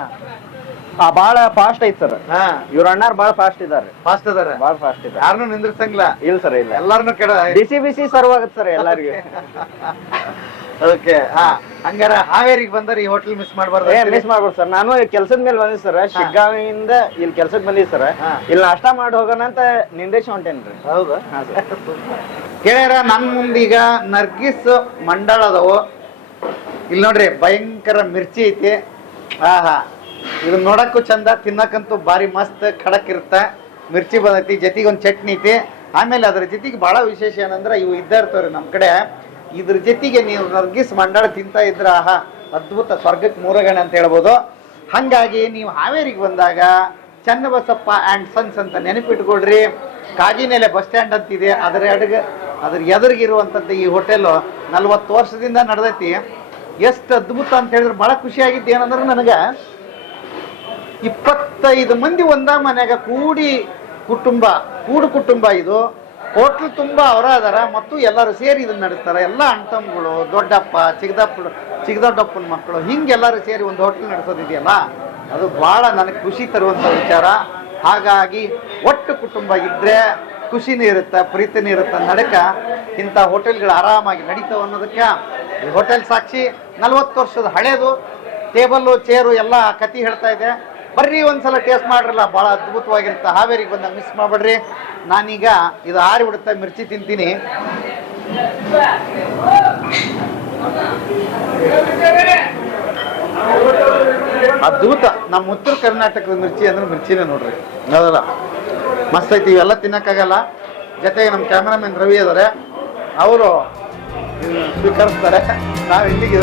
ಬಾಳ ಫಾಸ್ಟ್ ಐತ್ ಸರ್ ಹಾ. ಇವ್ರ ಅಣ್ಣಾರ್ ಬಾಳ ಫಾಸ್ಟ್ ಇದಾರೆ. ಫಾಸ್ಟ್ ಇದಾರೆ ಬಾಳ ಫಾಸ್ಟ್ ಇದಾರೆ. ಯಾರನ್ನು ನಿಂದ್ರಸಂಗಿಲ್ಲ. ಇಲ್ಲ ಸರ್ ಇಲ್ಲ. ಎಲ್ಲಾರನು ಕೆಡ ಬಿಸಿ ಬಿಸಿ ಸರ್ವ್ ಆಗತ್ತೆ ಸರ್ ಎಲ್ಲಾರ್ಗೆ. (laughs) ಓಕೆ ಹಾ. ಹಂಗಾರ ಹಾವೇರಿಗೆ ಬಂದರೆ ಈ ಹೋಟೆಲ್ ಮಿಸ್ ಮಾಡಬಾರ್ದು ಏ ಮಿಸ್ ಮಾಡ್ಬಿಡ್ ಸರ್. ನಾನು ಕೆಲಸದ ಮೇಲೆ ಬಂದಿದ್ದೆ ಸರ್. ಶಿಗ್ಗಾವಿಯಿಂದ ಇಲ್ಲಿ ಕೆಲ್ಸಕ್ಕೆ ಬಂದಿದ್ದೆ ಸರ್. ಇಲ್ಲಿ ನಾಷ್ಟ ಮಾಡಿ ಹೋಗೋಣ ಅಂತ ನಿಂದೇಶ್ ಹೊಂಟೇನ್ರಿ ಹೌದಾ? ಕೇಳ್ಯಾರ ನನ್ನ ಮುಂದೀಗ ನರ್ಗಿಸ್ ಮಂಡಳ ಅದಾವು. ಇಲ್ಲಿ ನೋಡ್ರಿ ಭಯಂಕರ ಮಿರ್ಚಿ ಐತಿ. ಆಹಾ. ಇದನ್ನ ನೋಡಕ್ಕೂ ಚಂದ ತಿನ್ನಕ್ಕಂತೂ ಭಾರಿ ಮಸ್ತ್ ಖಡಕ್ ಇರುತ್ತ. ಮಿರ್ಚಿ ಬಂದೈತಿ ಜೊತೆಗೆ ಒಂದು ಚಟ್ನಿ ಐತಿ. ಆಮೇಲೆ ಅದ್ರ ಜೊತೆಗೆ ಬಹಳ ವಿಶೇಷ ಏನಂದ್ರೆ ಇವು ಇದ್ದ ಇರ್ತಾವ್ರಿ ನಮ್ಮ ಕಡೆ. ಇದ್ರ ಜೊತೆಗೆ ನೀವು ನರ್ಗಿಸ್ ಮಂಡಳ ತಿಂತ ಇದ್ರ, ಆಹಾ, ಅದ್ಭುತ ಸ್ವರ್ಗಕ್ಕೆ ಮೂರಗಣ ಅಂತ ಹೇಳ್ಬೋದು. ಹಂಗಾಗಿ ನೀವು ಹಾವೇರಿಗೆ ಬಂದಾಗ ಚನ್ನಬಸಪ್ಪ ಆ್ಯಂಡ್ ಸನ್ಸ್ ಅಂತ ನೆನಪಿಟ್ಕೊಳ್ರಿ. ಕಾಗಿನೆಲೆ ಬಸ್ ಸ್ಟ್ಯಾಂಡ್ ಅಂತಿದೆ, ಅದರ ಎಡಗ, ಅದ್ರ ಎದುರಿಗಿರುವಂಥದ್ದು ಈ ಹೋಟೆಲು ನಲ್ವತ್ತು ವರ್ಷದಿಂದ ನಡೆದೈತಿ. ಎಷ್ಟು ಅದ್ಭುತ ಅಂತ ಹೇಳಿದ್ರೆ ಭಾಳ ಖುಷಿಯಾಗಿದ್ದು ಏನಂದ್ರೆ ನನಗೆ ಇಪ್ಪತ್ತೈದು ಮಂದಿ ಒಂದ ಮನೆಯಾಗ ಕೂಡಿ ಕುಟುಂಬ, ಕೂಡು ಕುಟುಂಬ ಇದು. ಹೋಟ್ಲ್ ತುಂಬ ಅವರಾದಾರ ಮತ್ತು ಎಲ್ಲರೂ ಸೇರಿ ಇದನ್ನ ನಡೆಸ್ತಾರೆ. ಎಲ್ಲ ಅಣ್ತಮ್ಗಳು ದೊಡ್ಡಪ್ಪ ಚಿಗದಪ್ಪ ಚಿಗದೊಡ್ಡಪ್ಪನ ಮಕ್ಕಳು ಹಿಂಗೆಲ್ಲರೂ ಸೇರಿ ಒಂದು ಹೋಟ್ಲ್ ನಡೆಸೋದಿದೆಯಲ್ಲ? ಅದು ಭಾಳ ನನಗೆ ಖುಷಿ ತರುವಂಥ ವಿಚಾರ. ಹಾಗಾಗಿ ಒಟ್ಟು ಕುಟುಂಬ ಇದ್ದರೆ ಖುಷಿನೂ ಇರುತ್ತೆ, ಪ್ರೀತಿನೂ ಇರುತ್ತೆ. ನಡಕ ಇಂಥ ಹೋಟೆಲ್ಗಳು ಆರಾಮಾಗಿ ನಡೀತಾವೆ ಅನ್ನೋದಕ್ಕೆ ಈ ಹೋಟೆಲ್ ಸಾಕ್ಷಿ ನಲವತ್ತು ವರ್ಷದ ಹಳೇದು, ಟೇಬಲ್ಲು, ಚೇರು ಎಲ್ಲ ಕತಿ ಹೇಳ್ತಾ ಇದೆ. ಬರ್ರಿ ಒಂದ್ಸಲ ಟೇಸ್ಟ್ ಮಾಡ್ರಲ್ಲ ಭಾಳ ಅದ್ಭುತವಾಗಿರುತ್ತೆ. ಹಾವೇರಿಗೆ ಬಂದಾಗ ಮಿಸ್ ಮಾಡ್ಬೇಡ್ರಿ. ನಾನೀಗ ಇದು ಆರಿ ಬಿಡುತ್ತೆ ಮಿರ್ಚಿ ತಿಂತೀನಿ. ಅದ್ಭುತ. ನಮ್ಮ ಉತ್ತರ ಕರ್ನಾಟಕದ ಮಿರ್ಚಿ ಅಂದ್ರೆ ಮಿರ್ಚಿನೇ ನೋಡ್ರಿ. ಅದಲ್ಲ ಮಸ್ತ್ ಐತಿ, ಇವೆಲ್ಲ ತಿನ್ನಕ್ಕಾಗಲ್ಲ. ಜೊತೆಗೆ ನಮ್ಮ ಕ್ಯಾಮ್ರಾಮನ್ ರವಿ ಇದಾರೆ. ಅವರು ಸ್ವೀಕರಿಸ್ತಾರೆ. ನಾವು ಇಲ್ಲಿಗೆ